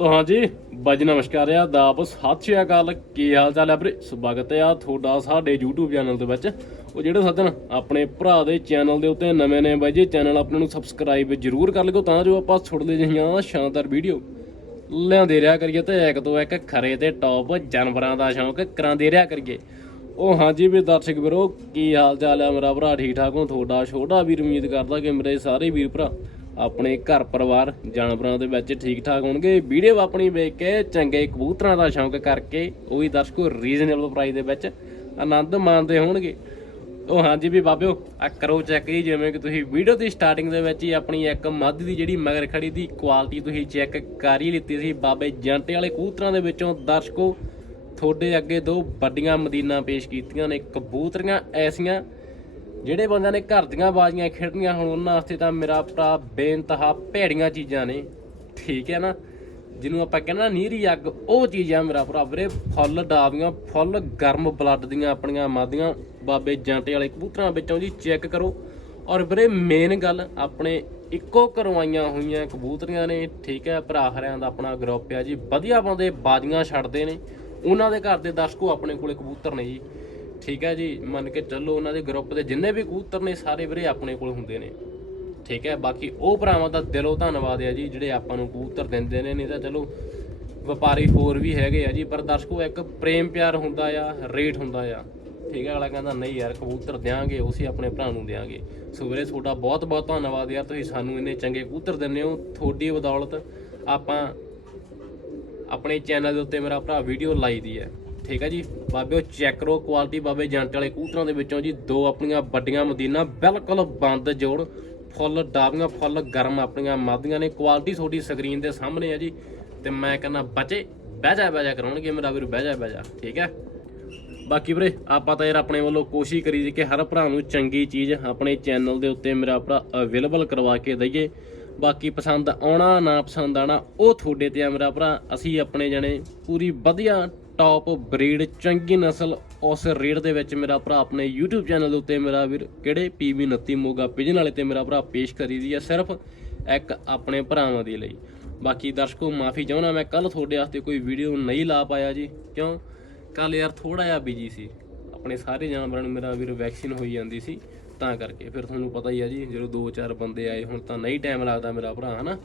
ਤੋ ਹਾਂਜੀ ਬਾਜੀ ਨਮਸਕਾਰ ਆ ਦਾਪ ਸਤਿ ਸ਼੍ਰੀ ਅਕਾਲ। ਕੀ ਹਾਲ ਚਾਲ ਹੈ ਵੀਰੇ? ਸਵਾਗਤ ਆ ਤੁਹਾਡਾ ਸਾਡੇ YouTube ਚੈਨਲ ਦੇ ਵਿੱਚ। ਉਹ ਜਿਹੜੇ ਸੱਜਣ ਆਪਣੇ ਭਰਾ ਦੇ ਚੈਨਲ ਦੇ ਉੱਤੇ ਨਵੇਂ ਨੇ ਬਾਈ ਜੀ, ਚੈਨਲ ਆਪਣੇ ਨੂੰ ਸਬਸਕ੍ਰਾਈਬ ਜ਼ਰੂਰ ਕਰ ਲਿਓ ਤਾਂ ਜੋ ਆਪਾਂ ਛੋਟਲੇ ਜਿਹੀਆਂ ਸ਼ਾਨਦਾਰ ਵੀਡੀਓ ਲਿਆਉਂਦੇ ਰਿਹਾ ਕਰੀਏ ਤੇ ਇੱਕ ਤੋਂ ਇੱਕ ਖਰੇ ਤੇ ਟੌਪ ਜਾਨਵਰਾਂ ਦਾ ਸ਼ੌਂਕ ਕਰਾਂਦੇ ਰਿਹਾ ਕਰੀਏ। ਉਹ ਹਾਂਜੀ ਵੀ ਦਰਸ਼ਕ ਵੀਰੋ, ਕੀ ਹਾਲ ਚਾਲ ਹੈ ਮੇਰਾ ਭਰਾ? ਠੀਕ ਠਾਕ ਹੋ? ਤੁਹਾਡਾ ਛੋਟਾ ਵੀਰ ਉਮੀਦ ਕਰਦਾ ਕਿ ਮੇਰੇ ਸਾਰੇ ਵੀਰ ਭਰਾ ਆਪਣੇ ਘਰ ਪਰਿਵਾਰ, ਜਾਨਵਰਾਂ ਦੇ ਵਿੱਚ ਠੀਕ ਠਾਕ ਹੋਣਗੇ। ਵੀਡੀਓ ਆਪਣੀ ਵੇਖ ਕੇ ਚੰਗੇ ਕਬੂਤਰਾਂ ਦਾ ਸ਼ੌਂਕ ਕਰਕੇ, ਉਹ ਵੀ ਦਰਸ਼ਕੋ ਰੀਜ਼ਨੇਬਲ ਪ੍ਰਾਈਸ ਦੇ ਵਿੱਚ ਆਨੰਦ ਮਾਣਦੇ ਹੋਣਗੇ। ਉਹ ਹਾਂਜੀ ਵੀ ਬਾਬਿਓ, ਆ ਕਰੋ ਚੈੱਕ ਜੀ, ਜਿਵੇਂ ਕਿ ਤੁਸੀਂ ਵੀਡੀਓ ਦੀ ਸਟਾਰਟਿੰਗ ਦੇ ਵਿੱਚ ਹੀ ਆਪਣੀ ਇੱਕ ਮੱਧ ਦੀ ਜਿਹੜੀ ਮਗਰ ਖੜੀ ਦੀ ਕੁਆਲਿਟੀ ਤੁਸੀਂ ਚੈੱਕ ਕਰ ਹੀ ਲਿੱਤੀ ਸੀ। ਬਾਬੇ ਜੰਟੇ ਵਾਲੇ ਕਬੂਤਰਾਂ ਦੇ ਵਿੱਚੋਂ ਦਰਸ਼ਕੋ, ਤੁਹਾਡੇ ਅੱਗੇ ਦੋ ਵੱਡੀਆਂ ਮਦੀਨਾ ਪੇਸ਼ ਕੀਤੀਆਂ ਨੇ। ਕਬੂਤਰੀਆਂ ਐਸੀਆਂ ਜਿਹੜੇ ਬੰਦਿਆਂ ਨੇ ਘਰ ਦੀਆਂ ਬਾਜ਼ੀਆਂ ਖੇਡਣੀਆਂ ਹੁਣ ਉਹਨਾਂ ਵਾਸਤੇ ਤਾਂ ਮੇਰਾ ਭਰਾ ਬੇਇੰਤਹਾ ਭੇੜੀਆਂ ਚੀਜ਼ਾਂ ਨੇ। ਠੀਕ ਹੈ ਨਾ? ਜਿਹਨੂੰ ਆਪਾਂ ਕਹਿੰਦਾ ਨੀਰੀ ਅੱਗ, ਉਹ ਚੀਜ਼ ਆ ਮੇਰਾ ਭਰਾ ਵੀਰੇ। ਫੁੱਲ ਡਾਵੀਆਂ, ਫੁੱਲ ਗਰਮ ਬਲੱਡ ਦੀਆਂ ਆਪਣੀਆਂ ਮਾਦੀਆਂ। ਬਾਬੇ ਜਾਂਟੇ ਵਾਲੇ ਕਬੂਤਰਾਂ ਵਿੱਚੋਂ ਜੀ ਚੈੱਕ ਕਰੋ। ਔਰ ਵੀਰੇ ਮੇਨ ਗੱਲ, ਆਪਣੇ ਇੱਕੋ ਕਰਵਾਈਆਂ ਹੋਈਆਂ ਕਬੂਤਰੀਆਂ ਨੇ। ਠੀਕ ਹੈ, ਭਰਾ ਹਰਿਆਂ ਦਾ ਆਪਣਾ ਗਰੁੱਪ ਆ ਜੀ। ਵਧੀਆ ਬੰਦੇ ਬਾਜ਼ੀਆਂ ਛੱਡਦੇ ਨੇ। ਉਹਨਾਂ ਦੇ ਘਰ ਦੇ ਦਰਸ਼ਕੋ ਆਪਣੇ ਕੋਲੇ ਕਬੂਤਰ ਨੇ ਜੀ। ਠੀਕ ਹੈ ਜੀ, ਮੰਨ ਕੇ ਚੱਲੋ ਉਹਨਾਂ ਦੇ ਗਰੁੱਪ ਦੇ ਜਿੰਨੇ ਵੀ ਕਬੂਤਰ ਨੇ ਸਾਰੇ ਵੀਰੇ ਆਪਣੇ ਕੋਲ ਹੁੰਦੇ ਨੇ। ਠੀਕ ਹੈ, ਬਾਕੀ ਉਹ ਭਰਾਵਾਂ ਦਾ ਦਿਲੋਂ ਧੰਨਵਾਦ ਹੈ ਜੀ, ਜਿਹੜੇ ਆਪਾਂ ਨੂੰ ਕਬੂਤਰ ਦਿੰਦੇ ਨੇ, ਨਹੀਂ ਤਾਂ ਚਲੋ ਵਪਾਰੀ ਹੋਰ ਵੀ ਹੈਗੇ ਆ ਜੀ, ਪਰ ਦਰਸ਼ਕੋ ਇੱਕ ਪ੍ਰੇਮ ਪਿਆਰ ਹੁੰਦਾ ਆ ਰੇਟ ਹੁੰਦਾ ਆ। ਠੀਕ ਹੈ, ਅਗਲਾ ਕਹਿੰਦਾ, ਨਹੀਂ ਯਾਰ, ਕਬੂਤਰ ਦਿਆਂਗੇ, ਉਸੇ ਆਪਣੇ ਭਰਾ ਨੂੰ ਦਿਆਂਗੇ। ਸੋ ਵੀਰੇ, ਤੁਹਾਡਾ ਬਹੁਤ ਬਹੁਤ ਧੰਨਵਾਦ ਯਾਰ, ਤੁਸੀਂ ਸਾਨੂੰ ਇੰਨੇ ਚੰਗੇ ਕਬੂਤਰ ਦਿੰਦੇ ਹੋ। ਤੁਹਾਡੀ ਬਦੌਲਤ ਆਪਾਂ ਆਪਣੇ ਚੈਨਲ ਦੇ ਉੱਤੇ ਮੇਰਾ ਭਰਾ ਵੀਡੀਓ ਲਾਈ ਦੀ ਹੈ। ਠੀਕ ਹੈ ਜੀ। ਬਾਬਿਓ ਚੈੱਕ ਕਰੋ ਕੁਆਲਿਟੀ ਬਾਬੇ ਜੰਟ ਵਾਲੇ ਕੂਤਰਾਂ ਦੇ ਵਿੱਚੋਂ ਜੀ। ਦੋ ਆਪਣੀਆਂ ਵੱਡੀਆਂ ਮਦੀਨਾ, ਬਿਲਕੁਲ ਬੰਦ ਜੋੜ, ਫੁੱਲ ਡਾਬੀਆਂ, ਫੁੱਲ ਗਰਮ ਆਪਣੀਆਂ ਮਾਦੀਆਂ ਨੇ। ਕੁਆਲਿਟੀ ਤੁਹਾਡੀ ਸਕਰੀਨ ਦੇ ਸਾਹਮਣੇ ਹੈ ਜੀ। ਤੇ ਮੈਂ ਕਹਿੰਦਾ, ਬਚੇ ਬਹਿ ਜਾ ਬਹਿ ਜਾ ਕਰਾਉਣਗੇ ਮੇਰਾ ਵੀਰ ਬਹਿ ਜਾ ਬਹਿ ਜਾ ਠੀਕ ਹੈ ਬਾਕੀ ਵੀਰੇ, ਆਪਾਂ ਤਾਂ ਯਾਰ ਆਪਣੇ ਵੱਲੋਂ ਕੋਸ਼ਿਸ਼ ਕਰੀ ਜੀ ਕਿ ਹਰ ਭਰਾ ਨੂੰ ਚੰਗੀ ਚੀਜ਼ ਆਪਣੇ ਚੈਨਲ ਦੇ ਉੱਤੇ ਮੇਰਾ ਭਰਾ ਅਵੇਲੇਬਲ ਕਰਵਾ ਕੇ ਦਈਏ। ਬਾਕੀ ਪਸੰਦ ਆਉਣਾ, ਨਾ ਪਸੰਦ ਆਣਾ ਉਹ ਤੁਹਾਡੇ ਤੇ ਆ ਮੇਰਾ ਭਰਾ। ਅਸੀਂ ਆਪਣੇ ਜਣੇ ਪੂਰੀ ਵਧੀਆ ਟੌਪ ਬਰੀਡ ਚੰਗੀ ਨਸਲ, ਉਸ ਰੇਟ ਦੇ ਵਿੱਚ ਮੇਰਾ ਭਰਾ ਆਪਣੇ YouTube ਚੈਨਲ ਦੇ ਉੱਤੇ ਮੇਰਾ ਵੀਰ ਕਿਹੜੇ PB 29 ਮੋਗਾ ਪਿਜਨ ਵਾਲੇ ਤੇ ਮੇਰਾ ਭਰਾ ਪੇਸ਼ ਕਰੀ ਦੀ ਹੈ ਸਿਰਫ ਇੱਕ ਆਪਣੇ ਭਰਾਵਾਂ ਦੇ ਲਈ। ਬਾਕੀ ਦਰਸ਼ਕੋ, ਮਾਫੀ ਚਾਹੁੰਦਾ ਮੈਂ ਕੱਲ ਤੁਹਾਡੇ ਵਾਸਤੇ ਕੋਈ ਵੀਡੀਓ ਨਹੀਂ ਲਾ ਪਾਇਆ ਜੀ। ਕਿਉਂ? ਕੱਲ ਯਾਰ ਥੋੜਾ ਜਿਹਾ ਬਿਜ਼ੀ ਸੀ। ਆਪਣੇ ਸਾਰੇ ਜਾਨਵਰਾਂ ਨੂੰ ਮੇਰਾ ਵੀਰ ਵੈਕਸੀਨ ਹੋਈ ਜਾਂਦੀ ਸੀ, ਤਾਂ ਕਰਕੇ। ਫਿਰ ਤੁਹਾਨੂੰ ਪਤਾ ਹੀ ਆ ਜੀ, ਜਦੋਂ ਦੋ ਚਾਰ ਬੰਦੇ ਆਏ, ਹੁਣ ਤਾਂ ਨਹੀਂ ਟਾਈਮ ਲੱਗਦਾ ਮੇਰਾ ਭਰਾ, ਹਨਾ?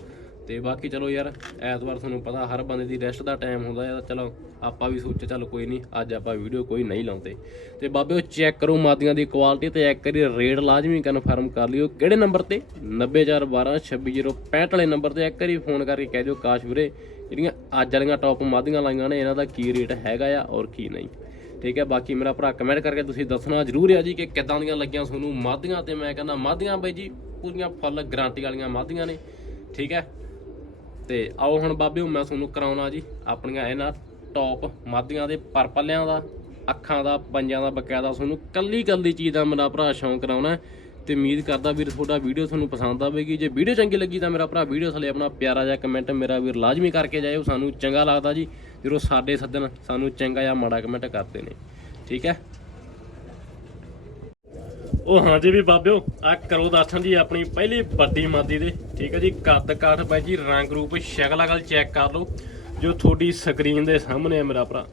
ਤੇ ਬਾਕੀ ਚਲੋ ਯਾਰ, ਐਤਵਾਰ ਤੁਹਾਨੂੰ ਪਤਾ ਹਰ ਬੰਦੇ ਦੀ ਰੈਸਟ ਦਾ ਟਾਈਮ ਹੁੰਦਾ ਹੈ ਚਲੋ ਆਪਾਂ ਵੀ ਸੋਚੇ ਚੱਲ ਕੋਈ ਨਹੀਂ ਅੱਜ ਆਪਾਂ ਵੀਡੀਓ ਕੋਈ ਨਹੀਂ ਲਾਉਂਦੇ। ਤੇ ਬਾਬੇ ਉਹ ਚੈੱਕ ਕਰੋ ਮਾਦੀਆਂ ਦੀ ਕੁਆਲਿਟੀ ਤੇ ਇੱਕ ਵਾਰੀ ਰੇਟ ਲਾਜ਼ਮੀ ਕਨਫਰਮ ਕਰ ਲਿਓ, ਕਿਹੜੇ ਨੰਬਰ ਤੇ? 904122665 ਵਾਲੇ ਨੰਬਰ ਤੇ ਇੱਕ ਵਾਰੀ ਫੋਨ ਕਰਕੇ ਕਹਿ ਦਿਓ ਕਾਸ਼ ਵੀਰੇ, ਜਿਹੜੀਆਂ ਅੱਜ ਵਾਲੀਆਂ ਟੌਪ ਮਾਦੀਆਂ ਲਾਈਆਂ ਨੇ, ਇਹਨਾਂ ਦਾ ਕੀ ਰੇਟ ਹੈਗਾ ਆ ਔਰ ਕੀ ਨਹੀਂ। ਠੀਕ ਹੈ, ਬਾਕੀ ਮੇਰਾ ਭਰਾ ਕਮੈਂਟ ਕਰਕੇ ਤੁਸੀਂ ਦੱਸਣਾ ਜ਼ਰੂਰ ਆ ਜੀ ਕਿ ਕਿੱਦਾਂ ਦੀਆਂ ਲੱਗੀਆਂ ਤੁਹਾਨੂੰ ਮਾਦੀਆਂ ਤੇ ਮੈਂ ਕਹਿੰਦਾ ਮਾਦੀਆਂ ਬਾਈ ਜੀ, ਪੂਰੀਆਂ ਫੁੱਲ ਗਾਰੰਟੀ ਵਾਲੀਆਂ ਮਾਦੀਆਂ ਨੇ। ਠੀਕ ਹੈ ਤੇ ਆਓ ਹੁਣ ਬਾਬਿਓ ਮੈਂ ਤੁਹਾਨੂੰ ਕਰਾਉਣਾ ਜੀ ਆਪਣੀਆਂ ਇਹਨਾਂ ਟੌਪ ਮਾਦੀਆਂ ਦੇ ਪਰਪਲਿਆਂ ਦਾ, ਅੱਖਾਂ ਦਾ, ਪੰਜਾਂ ਦਾ, ਬਕਾਇਦਾ ਤੁਹਾਨੂੰ ਕੱਲੀ ਕੱਲੀ ਚੀਜ਼ ਦਾ ਮੇਰਾ ਭਰਾ ਸ਼ੌਂਕ ਕਰਾਉਣਾ ਤੇ ਉਮੀਦ ਕਰਦਾ ਵੀਰ ਤੁਹਾਡਾ ਵੀਡੀਓ ਤੁਹਾਨੂੰ ਪਸੰਦ ਆਵੇਗੀ। ਜੇ ਵੀਡੀਓ ਚੰਗੀ ਲੱਗੀ ਤਾਂ ਮੇਰਾ ਭਰਾ ਵੀਡੀਓ ਥੱਲੇ ਆਪਣਾ ਪਿਆਰਾ ਜਿਹਾ ਕਮੈਂਟ ਮੇਰਾ ਵੀਰ ਲਾਜ਼ਮੀ ਕਰਕੇ ਜਾਇਓ, ਸਾਨੂੰ ਚੰਗਾ ਲੱਗਦਾ ਜੀ। ਜਦੋਂ ਸਾਡੇ ਸੱਦਣ ਸਾਨੂੰ ਚੰਗਾ ਜਾਂ ਮਾੜਾ ਕਮੈਂਟ ਕਰਦੇ ਨੇ। ਠੀਕ ਹੈ? ਉਹ ਹਾਂਜੀ ਵੀ ਬਾਬਿਓ ਆ ਕਰੋ ਦਰਸ਼ਨ ਜੀ ਆਪਣੀ ਪਹਿਲੀ ਵੱਡੀ ਮਾਦੀ ਦੇ। ਠੀਕ ਹੈ ਜੀ, ਕੱਦ ਕਾਠ ਬਾਈ ਜੀ, ਰੰਗ ਰੂਪ ਸ਼ਕਲ ਅਕਲ ਚੈੱਕ ਕਰ ਲਓ, ਜੋ ਤੁਹਾਡੀ ਸਕਰੀਨ ਦੇ ਸਾਹਮਣੇ ਹੈ ਮੇਰਾ ਭਰਾ।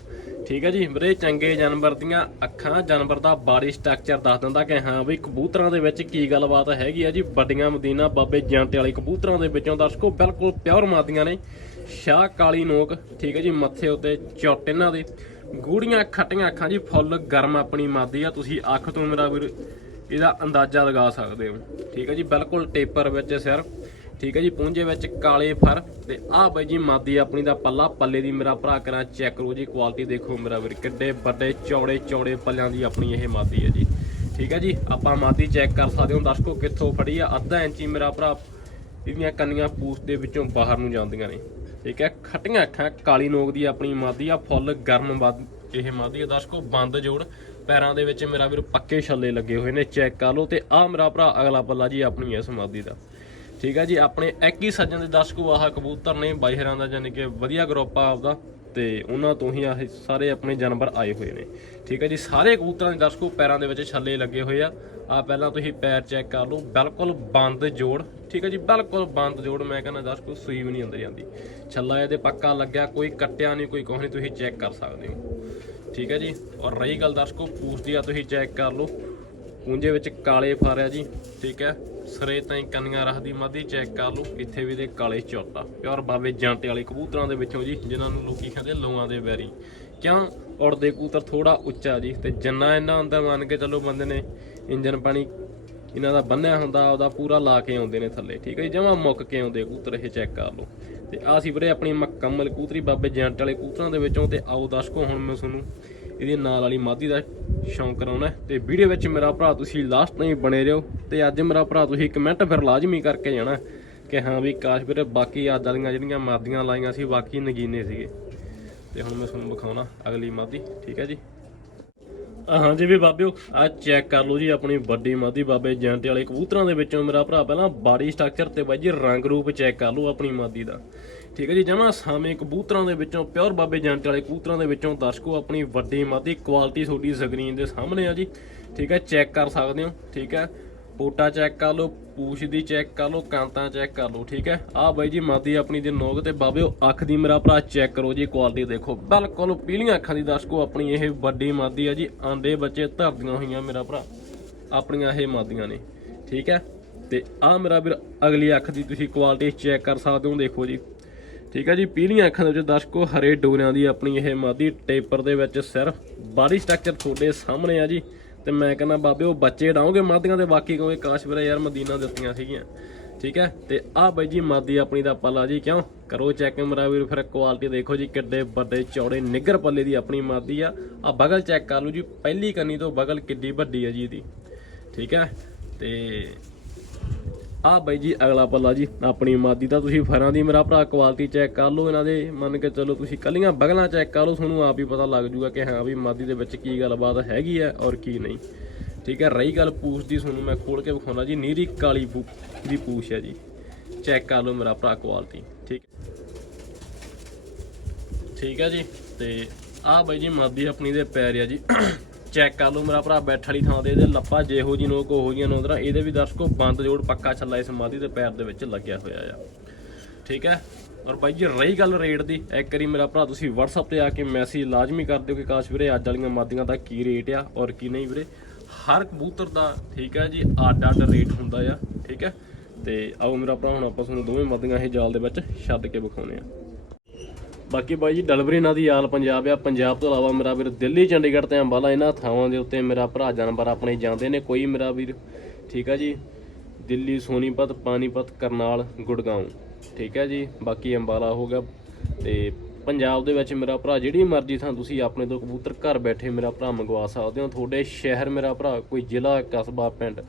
ਠੀਕ ਹੈ ਜੀ, ਵੀਰੇ, ਚੰਗੇ ਜਾਨਵਰ ਦੀਆਂ ਅੱਖਾਂ, ਜਾਨਵਰ ਦਾ ਬਾਡੀ ਸਟਰਕਚਰ ਦੱਸ ਦਿੰਦਾ ਕਿ ਹਾਂ ਵੀ ਕਬੂਤਰਾਂ ਦੇ ਵਿੱਚ ਕੀ ਗੱਲਬਾਤ ਹੈਗੀ ਆ ਜੀ। ਵੱਡੀਆਂ ਮਦੀਨਾ ਬਾਬੇ ਜਾਂਟੇ ਵਾਲੇ ਕਬੂਤਰਾਂ ਦੇ ਵਿੱਚੋਂ ਦਰਸ਼ਕੋ, ਬਿਲਕੁਲ ਪਿਓਰ ਮਾਦੀਆਂ ਨੇ। ਸ਼ਾਹ ਕਾਲੀ ਨੋਕ, ਠੀਕ ਹੈ ਜੀ, ਮੱਥੇ ਉੱਤੇ ਚੁੱਟ ਇਹਨਾਂ ਦੇ। ਗੂੜੀਆਂ ਖੱਟੀਆਂ ਅੱਖਾਂ ਜੀ, ਫੁੱਲ ਗਰਮ ਆਪਣੀ ਮਾਦੀ ਆ। ਤੁਸੀਂ ਅੱਖ ਤੋਂ ਮੇਰਾ ਵੀਰ ਇਹਦਾ ਅੰਦਾਜ਼ਾ ਲਗਾ ਸਕਦੇ ਹੋ। ਠੀਕ ਹੈ ਜੀ, ਬਿਲਕੁਲ ਟੇਪਰ ਵਿੱਚ ਸਿਰ। ਠੀਕ ਹੈ ਜੀ, ਪੁੰਜੇ ਵਿੱਚ ਕਾਲੇ ਫਰ। ਤੇ ਆਹ ਬਾਈ ਜੀ, ਮਾਦੀ ਆਪਣੀ ਦਾ ਪੱਲਾ। ਪੱਲੇ ਦੀ ਮੇਰਾ ਭਰਾ ਕਰਾਂ, ਚੈੱਕ ਕਰੋ ਜੀ ਕੁਆਲਿਟੀ ਦੇਖੋ ਮੇਰਾ ਵੀਰ। ਕਿੱਡੇ ਵੱਡੇ, ਚੌੜੇ ਚੌੜੇ ਪੱਲਿਆਂ ਦੀ ਆਪਣੀ ਇਹ ਮਾਦੀ ਹੈ ਜੀ। ਠੀਕ ਹੈ ਜੀ, ਆਪਾਂ ਮਾਦੀ ਚੈੱਕ ਕਰ ਸਕਦੇ ਹੋ। ਦਰਸ਼ਕੋ ਕਿੱਥੋਂ ਫੜੀ ਆ। ਅੱਧਾ ਇੰਚੀ ਮੇਰਾ ਭਰਾ, ਇਹਦੀਆਂ ਕੰਨੀਆਂ ਪੂਛ ਦੇ ਵਿੱਚੋਂ ਬਾਹਰ ਨੂੰ ਜਾਂਦੀਆਂ ਨੇ। ਠੀਕ ਹੈ, ਖੱਟੀਆਂ ਅੱਖਾਂ, ਕਾਲੀ ਨੋਕ ਦੀ ਆਪਣੀ ਮਾਦੀ ਆ। ਫੁੱਲ ਗਰਮ ਇਹ ਮਾਦੀ ਆ। ਦਰਸ਼ਕੋ ਬੰਦ ਜੋੜ। ਪੈਰਾਂ ਦੇ ਵਿੱਚ ਮੇਰਾ ਵੀਰ ਪੱਕੇ ਛੱਲੇ ਲੱਗੇ ਹੋਏ ਨੇ, ਚੈੱਕ ਕਰ ਲਓ ਤੇ ਆ ਮੇਰਾ ਭਰਾ ਅਗਲਾ ਪੱਲਾ ਜੀ ਆਪਣੀ ਹੈ ਮਾਦੀ ਦਾ। ਠੀਕ ਹੈ ਜੀ, ਆਪਣੇ ਇੱਕ ਹੀ ਸੱਜਣ ਦੇ ਦਰਸ਼ਕੋ ਆਹ ਕਬੂਤਰ ਨੇ ਬਾਈਹਰਾਂ ਦਾ ਯਾਨੀ ਕਿ ਵਧੀਆ ਗਰੁੱਪ ਆ ਆਪਦਾ, ਤੇ ਉਹਨਾਂ ਤੋਂ ਹੀ ਆਹ ਸਾਰੇ ਆਪਣੇ ਜਾਨਵਰ ਆਏ ਹੋਏ ਨੇ। ਠੀਕ ਹੈ ਜੀ, ਸਾਰੇ ਕਬੂਤਰਾਂ ਦੇ ਦਰਸ਼ਕੋ ਪੈਰਾਂ ਦੇ ਵਿੱਚ ਛੱਲੇ ਲੱਗੇ ਹੋਏ ਆ। ਆ ਪਹਿਲਾਂ ਤੁਸੀਂ ਪੈਰ ਚੈੱਕ ਕਰ ਲਓ, ਬਿਲਕੁਲ ਬੰਦ ਜੋੜ, ਠੀਕ ਹੈ ਜੀ, ਬਿਲਕੁਲ ਬੰਦ ਜੋੜ, ਮੈਂ ਕਹਿੰਦਾ ਦੱਸ ਦਰਸ਼ਕੋ ਸੂਈ ਵੀ ਨਹੀਂ ਅੰਦਰ ਜਾਂਦੀ। ਛੱਲਾ ਇਹਦੇ ਪੱਕਾ ਲੱਗਿਆ, ਕੋਈ ਕੱਟਿਆ ਨਹੀਂ, ਕੋਈ ਕੁਛ ਨਹੀਂ, ਤੁਸੀਂ ਚੈੱਕ ਕਰ ਸਕਦੇ ਹੋ। ਠੀਕ ਹੈ ਜੀ। ਔਰ ਰਹੀ ਗੱਲ ਦਰਸ਼ਕੋ, ਪੂਛ ਦੀ ਆ, ਤੁਸੀਂ ਚੈੱਕ ਕਰ ਲਓ। ਪੁੰਜੇ ਵਿੱਚ ਕਾਲੇ ਫਾਰਿਆ ਜੀ, ਠੀਕ ਹੈ। ਸਰੇ ਤਾਈਂ ਕੰਨੀਆਂ ਰੱਖਦੀ ਮਾਦੀ ਚੈੱਕ ਕਰ ਲਓ। ਇੱਥੇ ਵੀ ਦੇ ਕਾਲੇ ਚੌਟਾ। ਪਿਓਰ ਬਾਬੇ ਜਾਂਟੇ ਵਾਲੇ ਕਬੂਤਰਾਂ ਦੇ ਵਿੱਚੋਂ ਜੀ, ਜਿਨ੍ਹਾਂ ਨੂੰ ਲੋਕੀ ਕਹਿੰਦੇ ਲੋਆਂ ਦੇ ਵੈਰੀ। ਕਿਉਂ? ਉੜਦੇ ਕਬੂਤਰ ਥੋੜਾ ਉੱਚਾ ਜੀ, ਤੇ ਜਿੰਨਾ ਇਹਨਾਂ ਹੁੰਦਾ ਮੰਨ ਕੇ ਚੱਲੋ ਬੰਦੇ ਨੇ ਇੰਜਨ ਪਾਣੀ ਇਹਨਾਂ ਦਾ ਬੰਨਿਆ ਹੁੰਦਾ, ਉਹਦਾ ਪੂਰਾ ਲਾ ਕੇ ਆਉਂਦੇ ਨੇ ਥੱਲੇ। ਠੀਕ ਹੈ ਜੀ, ਜਮਾ ਮੁੱਕ ਕੇ ਆਉਂਦੇ ਕਬੂਤਰ, ਇਹ ਚੈੱਕ ਕਰ ਲਓ। ਤੇ ਆ ਸੀ ਵੀਰੇ ਆਪਣੀ ਮੁਕੰਮਲ ਕੂਤਰੀ, ਬਾਬੇ ਜੈਂਟ ਵਾਲੇ ਕਬੂਤਰਾਂ ਦੇ ਵਿੱਚੋਂ ਤੇ ਆਓ ਦਰਸ਼ਕੋ, ਹੁਣ ਮੈਂ ਤੁਹਾਨੂੰ ਇਹਦੀ ਨਾਲ ਵਾਲੀ ਮਾਦੀ ਦਾ ਸ਼ੌਂਕ ਕਰਾਉਣਾ ਹੈ। ਤੇ ਵੀਡੀਓ ਵਿੱਚ ਮੇਰਾ ਭਰਾ ਤੁਸੀਂ ਲਾਸਟ ਤਾਈਂ ਬਣੇ ਰਹੋ ਤੇ ਅੱਜ ਮੇਰਾ ਭਰਾ ਤੁਸੀਂ ਕਮੈਂਟ ਫਿਰ ਲਾਜ਼ਮੀ ਕਰਕੇ ਜਾਣਾ ਕਿ ਹਾਂ ਵੀ ਕਾਸ਼ ਵੀਰੇ ਬਾਕੀ ਅੱਜ ਵਾਲੀਆਂ ਜਿਹੜੀਆਂ ਮਾਦੀਆਂ ਲਾਈਆਂ ਸੀ, ਬਾਕੀ ਨਗੀਨੇ ਸੀਗੇ। ਤੇ ਹੁਣ ਮੈਂ ਤੁਹਾਨੂੰ ਵਿਖਾਉਣਾ ਅਗਲੀ ਮਾਦੀ, ਠੀਕ ਹੈ ਜੀ? ਹਾਂ ਜੀ ਵੀ ਬਾਬਿਓ ਆ ਚੈੱਕ ਕਰ ਲਓ ਜੀ ਆਪਣੀ ਵੱਡੀ ਮਾਦੀ ਬਾਬੇ ਜੈਂਟੇ ਵਾਲੇ ਕਬੂਤਰਾਂ ਦੇ ਵਿੱਚੋਂ ਮੇਰਾ ਭਰਾ ਪਹਿਲਾਂ ਬਾਡੀ ਸਟਰਕਚਰ ਤੇ ਬਾਈ ਜੀ ਰੰਗ ਰੂਪ ਚੈੱਕ ਕਰ ਲਓ ਆਪਣੀ ਮਾਦੀ ਦਾ। ਠੀਕ ਹੈ ਜੀ, ਜਮਾ ਸਾਵੇਂ ਕਬੂਤਰਾਂ ਦੇ ਵਿੱਚੋਂ ਪਿਓਰ ਬਾਬੇ ਜੈਂਟੇ ਵਾਲੇ ਕਬੂਤਰਾਂ ਦੇ ਵਿੱਚੋਂ ਦਰਸ਼ਕੋ ਆਪਣੀ ਵੱਡੀ ਮਾਦੀ ਕੁਆਲਿਟੀ ਤੁਹਾਡੀ ਸਕਰੀਨ ਦੇ ਸਾਹਮਣੇ ਆ ਜੀ। ਠੀਕ ਹੈ ਚੈੱਕ ਕਰ ਸਕਦੇ ਹੋ, ਠੀਕ ਹੈ। ਪੋਟਾ ਚੈੱਕ ਕਰ ਲਓ, ਪੂਛ ਦੀ ਚੈੱਕ ਕਰ ਲਓ, ਕਾਂਤਾਂ ਚੈੱਕ ਕਰ ਲਓ, ਠੀਕ ਹੈ? ਆ ਬਾਈ ਜੀ, ਮਾਦੀ ਆਪਣੀ ਦੇ ਨੋਕ ਤੇ ਬਾਬਿਓ, ਅੱਖ ਦੀ ਮੇਰਾ ਭਰਾ ਚੈੱਕ ਕਰੋ ਜੀ ਕੁਆਲਿਟੀ ਦੇਖੋ। ਬਿਲਕੁਲ ਪੀਲੀਆਂ ਅੱਖਾਂ ਦੀ ਦਰਸ਼ਕੋ, ਆਪਣੀ ਇਹ ਵੱਡੀ ਮਾਦੀ ਆ ਜੀ, ਆਂਡੇ ਬੱਚੇ ਧਰਦੀਆਂ ਹੋਈਆਂ ਮੇਰਾ ਭਰਾ। ਆਪਣੀਆਂ ਇਹ ਮਾਦੀਆਂ ਨੇ, ਠੀਕ ਹੈ? ਤੇ ਆ ਮੇਰਾ ਵੀਰ, ਅਗਲੀ ਅੱਖ ਦੀ ਤੁਸੀਂ ਕੁਆਲਿਟੀ ਚੈੱਕ ਕਰ ਸਕਦੇ ਹੋ, ਦੇਖੋ ਜੀ। ਠੀਕ ਹੈ ਜੀ, ਪੀਲੀਆਂ ਅੱਖਾਂ ਦੇ ਵਿੱਚ ਦਰਸ਼ਕੋ, ਹਰੇ ਡੋਰਿਆਂ ਦੀ ਆਪਣੀ ਇਹ ਮਾਦੀ, ਟੇਪਰ ਦੇ ਵਿੱਚ ਸਿਰ ਬਾਡੀ ਸਟਰਕਚਰ ਤੁਹਾਡੇ ਸਾਹਮਣੇ ਆ ਜੀ। ਤੇ ਮੈਂ ਕਹਿੰਦਾ, ਬਾਬੇ, ਉਹ ਬੱਚੇ ਡਾਉਂਗੇ ਮਾਦੀਆਂ ਦੇ ਬਾਕੀ ਕਹੋਗੇ ਕਾਸ਼ ਵੀਰੇ ਯਾਰ ਮਦੀਨਾ ਦਿੱਤੀਆਂ ਸੀਗੀਆਂ। ਠੀਕ ਹੈ? ਤੇ ਆਹ ਬਾਈ ਜੀ, ਮਾਦੀ ਆਪਣੀ ਦਾ ਪੱਲਾ ਜੀ ਕਿਉਂ? ਕਰੋ ਚੈੱਕ ਮੇਰਾ ਵੀਰ, ਫਿਰ ਕੁਆਲਿਟੀ ਦੇਖੋ ਜੀ, ਕਿੱਡੇ ਵੱਡੇ ਚੌੜੇ ਨਿੱਗਰ ਪੱਲੇ ਦੀ ਆਪਣੀ ਮਾਦੀ ਆ। ਆ ਬਗਲ ਚੈੱਕ ਕਰ ਲਓ ਜੀ, ਪਹਿਲੀ ਕੰਨੀ ਤੋਂ ਬਗਲ ਕਿੱਡੀ ਵੱਡੀ ਆ ਜੀ ਇਹਦੀ। ਠੀਕ ਹੈ? ਤੇ ਆ ਬਾਈ ਜੀ, ਅਗਲਾ ਪੱਲਾ ਜੀ, ਆਪਣੀ ਮਾਦੀ ਦਾ ਤੁਸੀਂ ਫਰਾਂ ਦੀ ਮੇਰਾ ਭਰਾ ਕੁਆਲਿਟੀ ਚੈੱਕ ਕਰ ਲਓ ਇਹਨਾਂ ਦੇ। ਮੰਨ ਕੇ ਚਲੋ ਤੁਸੀਂ ਕੱਲੀਆਂ ਬਗਲਾਂ ਚੈੱਕ ਕਰ ਲਓ, ਤੁਹਾਨੂੰ ਆਪ ਹੀ ਪਤਾ ਲੱਗ ਜੂਗਾ ਕਿ ਹਾਂ ਵੀ ਮਾਦੀ ਦੇ ਵਿੱਚ ਕੀ ਗੱਲਬਾਤ ਹੈਗੀ ਹੈ ਔਰ ਕੀ ਨਹੀਂ। ਠੀਕ ਹੈ, ਰਹੀ ਗੱਲ ਪੂਛ ਦੀ ਤੁਹਾਨੂੰ ਮੈਂ ਖੋਲ ਕੇ ਵਿਖਾਉਣਾ ਜੀ, ਨੀਰੀ ਕਾਲੀ ਪੂ ਦੀ ਪੂਛ ਹੈ ਜੀ। ਚੈੱਕ ਕਰ ਲਓ ਮੇਰਾ ਭਰਾ ਕੁਆਲਿਟੀ ਠੀਕ ਠੀਕ ਹੈ ਜੀ, ਤੇ ਆ ਬਾਈ ਜੀ, ਮਾਦੀ ਆਪਣੀ ਦੇ ਪੈਰ ਆ ਜੀ। ਚੈੱਕ ਕਰ ਲਓ, ਮੇਰਾ ਭਰਾ ਬੈਠ ਵਾਲੀ ਥਾਂ ਦੇ ਇਹਦੇ ਲੱਪਾ ਜਿਹੋ ਜੀ ਨੋਕ ਉਹੋ ਜੀਆਂ ਨੋਦਰਾ ਇਹਦੇ ਵੀ ਦਰਸ਼ਕੋ, ਬੰਦ ਜੋੜ ਪੱਕਾ ਛੱਲਾ ਇਸ ਮਾਦੀ ਦੇ ਪੈਰ ਦੇ ਵਿੱਚ ਲੱਗਿਆ ਹੋਇਆ ਆ। ਠੀਕ ਹੈ? ਔਰ ਬਾਈ ਜੀ, ਰਹੀ ਗੱਲ ਰੇਟ ਦੀ, ਇੱਕ ਵਾਰੀ ਮੇਰਾ ਭਰਾ ਤੁਸੀਂ WhatsApp ਤੇ ਆ ਕੇ ਮੈਸੇਜ ਲਾਜ਼ਮੀ ਕਰ ਦਿਓ ਕਿ ਕਾਸ਼ ਵੀਰੇ ਅੱਜ ਵਾਲੀਆਂ ਮਾਦੀਆਂ ਦਾ ਕੀ ਰੇਟ ਆ ਔਰ ਕੀ ਨਹੀਂ ਵੀਰੇ। ਹਰ ਕਬੂਤਰ ਦਾ, ਠੀਕ ਹੈ ਜੀ, ਅੱਡ ਅੱਡ ਰੇਟ ਹੁੰਦਾ ਆ, ਠੀਕ ਹੈ? ਤੇ ਆਓ ਮੇਰਾ ਭਰਾ, ਹੁਣ ਆਪਾਂ ਤੁਹਾਨੂੰ ਦੋਵੇਂ ਮਾਦੀਆਂ ਇਹ ਜਾਲ ਦੇ ਵਿੱਚ ਛੱਡ ਕੇ ਵਿਖਾਉਨੇ ਆ ਬਾਕੀ ਬਾਈ ਜੀ ਡਲਵਰੀ ਨਾਲ ਦੀ ਆਲ ਪੰਜਾਬ ਆ। ਪੰਜਾਬ ਤੋਂ ਇਲਾਵਾ ਮੇਰਾ ਵੀਰ ਦਿੱਲੀ, ਚੰਡੀਗੜ੍ਹ ਤੇ ਅੰਬਾਲਾ, ਇਹਨਾਂ ਥਾਵਾਂ ਦੇ ਉੱਤੇ ਮੇਰਾ ਭਰਾ ਜਾਨਵਰ ਆਪਣੇ ਜਾਂਦੇ ਨੇ। ਕੋਈ ਮੇਰਾ ਵੀਰ, ਠੀਕ ਆ ਜੀ? ਦਿੱਲੀ, ਸੋਨੀਪਤ ਪਾਨੀਪਤ ਕਰਨਾਲ, ਗੁੜਗਾਉਂ, ਠੀਕ ਹੈ ਜੀ? ਬਾਕੀ ਅੰਬਾਲਾ ਹੋ ਗਿਆ। ਤੇ ਪੰਜਾਬ ਦੇ ਵਿੱਚ ਮੇਰਾ ਭਰਾ ਜਿਹੜੀ ਮਰਜ਼ੀ ਥਾਂ ਤੁਸੀਂ ਆਪਣੇ ਤੋਂ ਕਬੂਤਰ ਘਰ ਬੈਠੇ ਮੇਰਾ ਭਰਾ ਮੰਗਵਾ ਸਕਦੇ ਹੋ। ਤੁਹਾਡੇ ਸ਼ਹਿਰ ਮੇਰਾ ਭਰਾ, ਕੋਈ ਜ਼ਿਲ੍ਹਾ, ਕਸਬਾ, ਪਿੰਡ,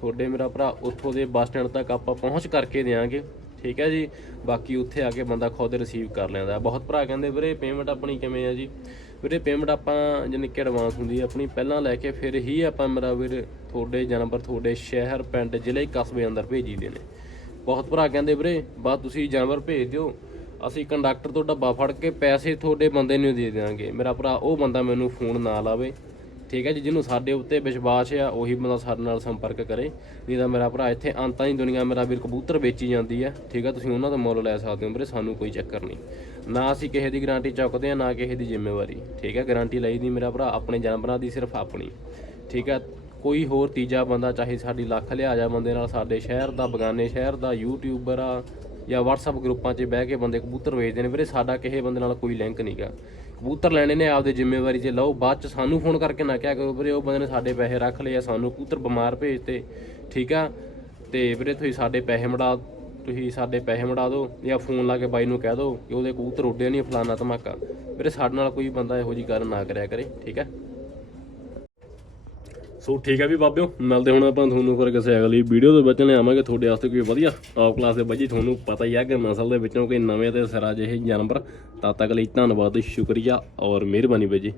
ਤੁਹਾਡੇ ਮੇਰਾ ਭਰਾ ਉੱਥੋਂ ਦੇ ਬੱਸ ਸਟੈਂਡ ਤੱਕ ਆਪਾਂ ਪਹੁੰਚ ਕਰਕੇ ਦੇਵਾਂਗੇ ਠੀਕ ਹੈ ਜੀ। ਬਾਕੀ ਉੱਥੇ ਆ ਕੇ ਬੰਦਾ ਖੁਦ ਰਿਸੀਵ ਕਰ ਲੈਂਦਾ। ਬਹੁਤ ਭਰਾ ਕਹਿੰਦੇ, ਵੀਰੇ ਪੇਮੈਂਟ ਆਪਣੀ ਕਿਵੇਂ ਆ ਜੀ? ਵੀਰੇ ਪੇਮੈਂਟ ਆਪਾਂ ਜਾਣੀ ਕਿ ਐਡਵਾਂਸ ਹੁੰਦੀ ਹੈ, ਆਪਣੀ ਪਹਿਲਾਂ ਲੈ ਕੇ ਫਿਰ ਹੀ ਆਪਾਂ ਮੇਰਾ ਵੀਰ ਤੁਹਾਡੇ ਜਾਨਵਰ ਤੁਹਾਡੇ ਸ਼ਹਿਰ, ਪਿੰਡ, ਜ਼ਿਲ੍ਹੇ, ਕਸਬੇ ਅੰਦਰ ਭੇਜੀਦੇ ਨੇ। ਬਹੁਤ ਭਰਾ ਕਹਿੰਦੇ, ਵੀਰੇ ਬਾਅਦ ਤੁਸੀਂ ਜਾਨਵਰ ਭੇਜ ਦਿਓ। ਅਸੀਂ ਕੰਡਕਟਰ ਤੋਂ ਡੱਬਾ ਫੜ ਕੇ ਪੈਸੇ ਤੁਹਾਡੇ ਬੰਦੇ ਨੂੰ ਦੇ ਦੇਵਾਂਗੇ ਮੇਰਾ ਭਰਾ, ਉਹ ਬੰਦਾ ਮੈਨੂੰ ਫੋਨ ਨਾ ਲਾਵੇ। ਠੀਕ ਹੈ ਜੀ, ਜਿਹਨੂੰ ਸਾਡੇ ਉੱਤੇ ਵਿਸ਼ਵਾਸ ਆ, ਉਹੀ ਬੰਦਾ ਸਾਡੇ ਨਾਲ ਸੰਪਰਕ ਕਰੇ। ਨਹੀਂ ਤਾਂ ਮੇਰਾ ਭਰਾ ਇੱਥੇ ਅੰਤਾਂ ਦੀ ਦੁਨੀਆ ਮੇਰਾ ਵੀਰ ਕਬੂਤਰ ਵੇਚੀ ਜਾਂਦੀ ਆ। ਠੀਕ ਹੈ ਤੁਸੀਂ ਉਹਨਾਂ ਦਾ ਮੁੱਲ ਲੈ ਸਕਦੇ ਹੋ ਵੀਰੇ, ਸਾਨੂੰ ਕੋਈ ਚੱਕਰ ਨਹੀਂ। ਨਾ ਅਸੀਂ ਕਿਸੇ ਦੀ ਗਾਰੰਟੀ ਚੁੱਕਦੇ ਆ, ਨਾ ਕਿਸੇ ਦੀ ਜ਼ਿੰਮੇਵਾਰੀ। ਠੀਕ ਹੈ ਗਾਰੰਟੀ ਲਈ ਦੀ ਮੇਰਾ ਭਰਾ, ਆਪਣੇ ਜਾਨਵਰਾਂ ਦੀ ਸਿਰਫ ਆਪਣੀ। ਠੀਕ ਹੈ ਕੋਈ ਹੋਰ ਤੀਜਾ ਬੰਦਾ ਚਾਹੇ ਸਾਡੀ ਲੱਖ ਲਿਆਜਾ ਬੰਦੇ ਨਾਲ, ਸਾਡੇ ਸ਼ਹਿਰ ਦਾ ਬਗਾਨੇ ਸ਼ਹਿਰ ਦਾ ਯੂਟਿਊਬਰ ਆ, ਜਾਂ WhatsApp ਗਰੁੱਪਾਂ 'ਚ ਬਹਿ ਕੇ ਬੰਦੇ ਕਬੂਤਰ ਵੇਚਦੇ ਨੇ, ਵੀਰੇ, ਸਾਡਾ ਕਿਸੇ ਬੰਦੇ ਨਾਲ ਕੋਈ ਲਿੰਕ ਨਹੀਂਗਾ ਕਬੂਤਰ ਲੈਣੇ ਨੇ, ਆਪਦੇ ਜ਼ਿੰਮੇਵਾਰੀ 'ਚ ਲਓ। ਬਾਅਦ 'ਚ ਸਾਨੂੰ ਫੋਨ ਕਰਕੇ ਨਾ ਕਿਹਾ ਕਰੋ ਵੀਰੇ, ਉਹ ਬੰਦੇ ਨੇ ਸਾਡੇ ਪੈਸੇ ਰੱਖ ਲਏ ਆ, ਸਾਨੂੰ ਕਬੂਤਰ ਬਿਮਾਰ ਭੇਜਤੇ, ਠੀਕ ਆ? ਤੇ ਵੀਰੇ, ਤੁਸੀਂ ਸਾਡੇ ਪੈਸੇ ਮੜਾ, ਤੁਸੀਂ ਸਾਡੇ ਪੈਸੇ ਮੜਾ ਦਿਓ, ਜਾਂ ਫੋਨ ਲਾ ਕੇ ਬਾਈ ਨੂੰ ਕਹਿ ਦਿਓ ਕਿ ਉਹਦੇ ਕਬੂਤਰ ਉੱਡੇ ਨਹੀਂ ਫਲਾਨਾ ਧਮਾਕਾ। ਵੀਰੇ, ਸਾਡੇ ਨਾਲ ਕੋਈ ਬੰਦਾ ਇਹੋ ਜੀ ਗੱਲ ਨਾ ਕਰਿਆ ਕਰੇ, ਠੀਕ ਹੈ ਸੋ ਠੀਕ ਹੈ ਵੀ ਬਾਬਿਓ, ਮਿਲਦੇ ਹੁਣ ਆਪਾਂ ਤੁਹਾਨੂੰ ਫਿਰ ਕਿਸੇ ਅਗਲੀ ਵੀਡੀਓ ਦੇ ਵਿੱਚ ਲਿਆਵਾਂਗੇ। ਤੁਹਾਡੇ ਵਾਸਤੇ ਕੋਈ ਵਧੀਆ ਟੌਪ ਕਲਾਸ ਦੇ ਬੱਜੀ ਤੁਹਾਨੂੰ ਪਤਾ ਹੀ ਆ ਕਿ ਨਸਲ ਦੇ ਵਿੱਚੋਂ ਕੋਈ ਨਵੇਂ ਤੇ ਸਿਰਾ ਜਿਹੇ ਜਾਨਵਰ। ਤਦ ਤੱਕ ਲਈ ਧੰਨਵਾਦ, ਸ਼ੁਕਰੀਆ ਔਰ ਮਿਹਰਬਾਨੀ ਬਾਈ ਜੀ।